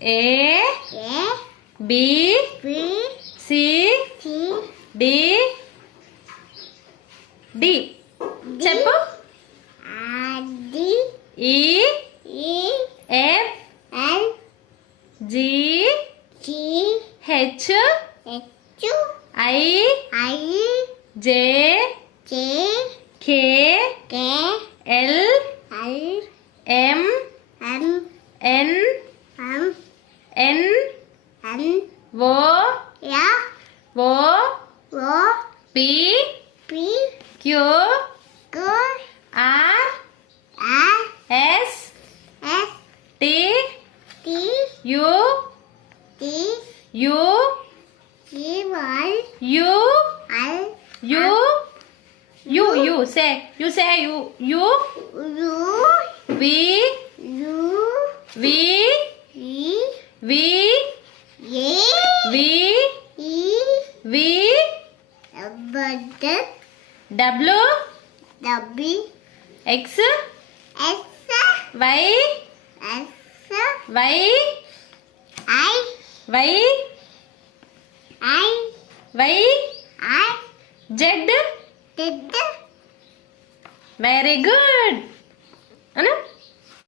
A B C D D. చెప్పు. E F G H I J K L M N O P Q R S T U say you V W X Y Z. Very good. Anu?